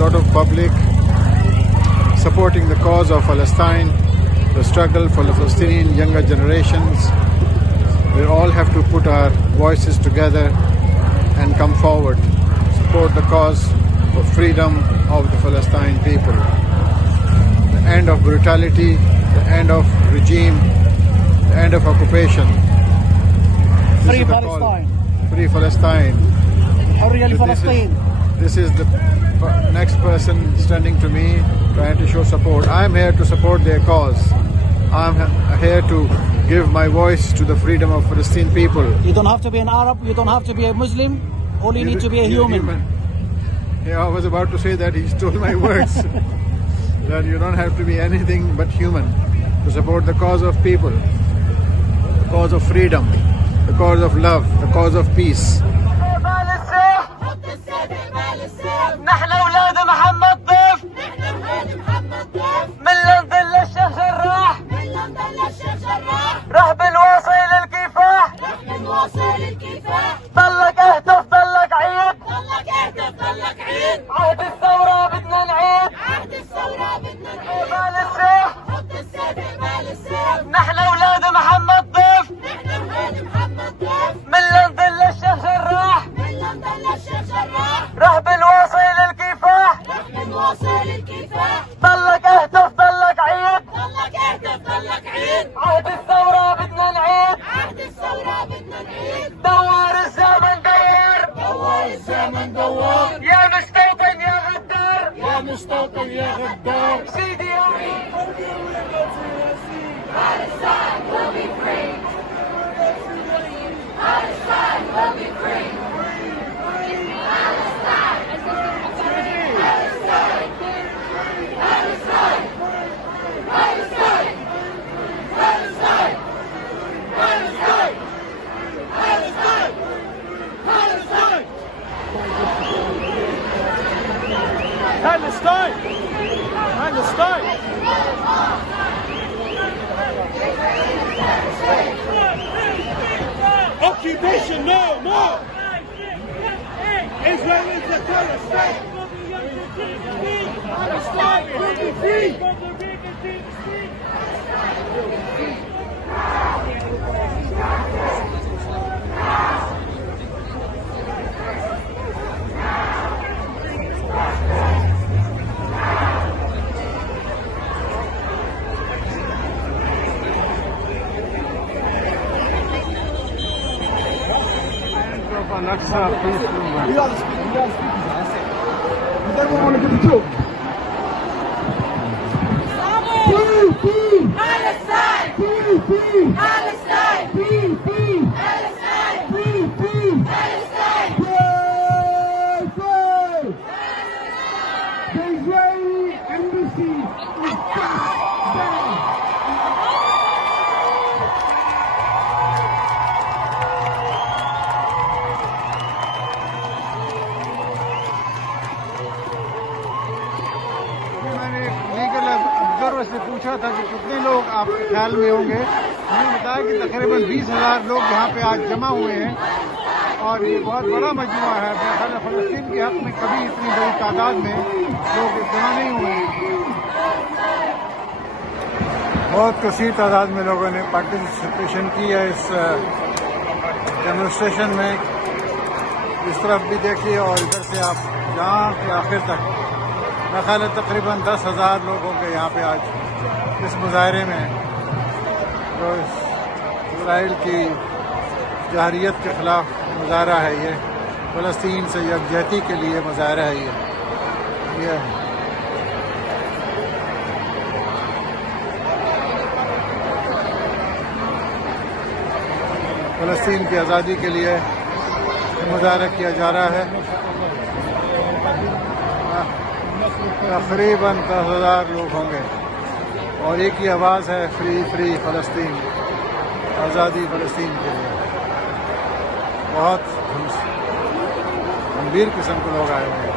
lot of public supporting the cause of Palestine, the struggle for the Palestinian younger generations. We all have to put our voices together and come forward, support the cause for freedom of the Palestine people. The end of brutality, the end of regime, the end of occupation. Free Palestine. Free Palestine. This is the next person standing to me, trying to show support. I am here to support their cause. I am here to give my voice to the freedom of Palestinian people. You don't have to be an Arab, you don't have to be a Muslim, all you need to be a human. Yeah, I was about to say that, he stole my words. That you don't have to be anything but human to support the cause of people, the cause of freedom, the cause of love, the cause of peace. نحن أولاد محمد ضيف من لندن للشيخ جراح راح بالواصل للكفاح ضلك اهتف ضلك عيد عهد الثورة بدنا نعيد مال السيف نحن أولاد محمد ضيف من لندن للشيخ جراح راح بالواصل للكفاح ضلك اهتف ضلك عيد عهد الثورة بدنا نعيد دوار الزمن دوار يا مستوطن يا غدار سيدي Palestine will be free. Palestine will be free. Occupation no more. Israel is the terrorist state. Palestine will be free. You gotta speak. You don't want to get the joke. Free Palestine! Free Palestine! Free Palestine! Free Palestine! Free! The Israeli embassy is shut down. से पूछा था कि कितने लोग आपके ख्याल में होंगे, उन्होंने बताया कि तकरीबन 20,000 लोग यहाँ पे आज जमा हुए हैं और ये बहुत बड़ा मजमुआ है। फ़लस्तीन के हक़ में कभी इतनी बड़ी तादाद में लोग जमा नहीं हुए हैं। बहुत कसीर तादाद में लोगों ने पार्टिसिपेशन की है इस डेमोन्स्ट्रेशन में। इस तरफ भी देखिए और इधर से आप जहाँ के आखिर तक मेरा ख्याल है तकरीबन 10,000 लोग होंगे यहाँ पे आज इस मुजाहरे में, जो इज़राइल की जहरियत के ख़िलाफ़ मुजाहरा है। ये फ़लस्तीन से यकजहती के लिए मुजाहरा है। ये फ़लस्तीन की आज़ादी के लिए मुजाहरा किया जा रहा है। तकरीबन 10,000 लोग होंगे और एक ही आवाज़ है, फ्री फ़लस्तीन, आज़ादी फ़लस्तीन के लिए। बहुत गंभीर किस्म के लोग आए हुए हैं।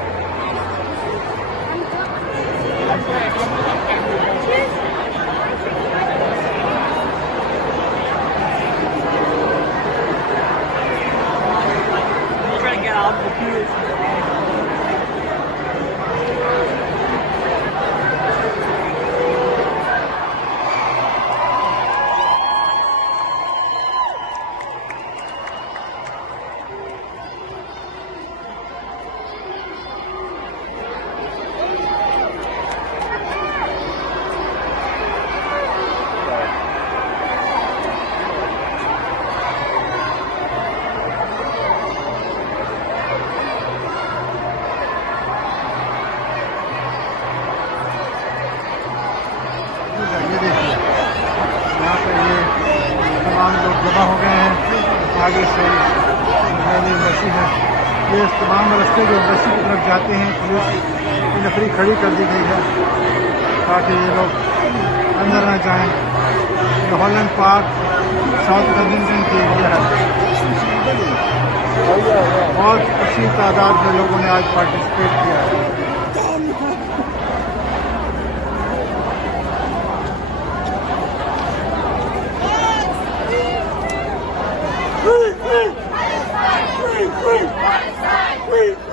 आगे से एम्बेसी है। ये तमाम रास्ते जो एम्बेसी की तरफ जाते हैं पुलिस की नफरी खड़ी कर दी गई है ताकि ये लोग अंदर ना जाएं। ये हॉलैंड पार्क साउथ कन्वेंशन की एरिया है। बहुत अच्छी तादाद में लोगों ने आज पार्टिसिपेट किया है।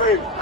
Free!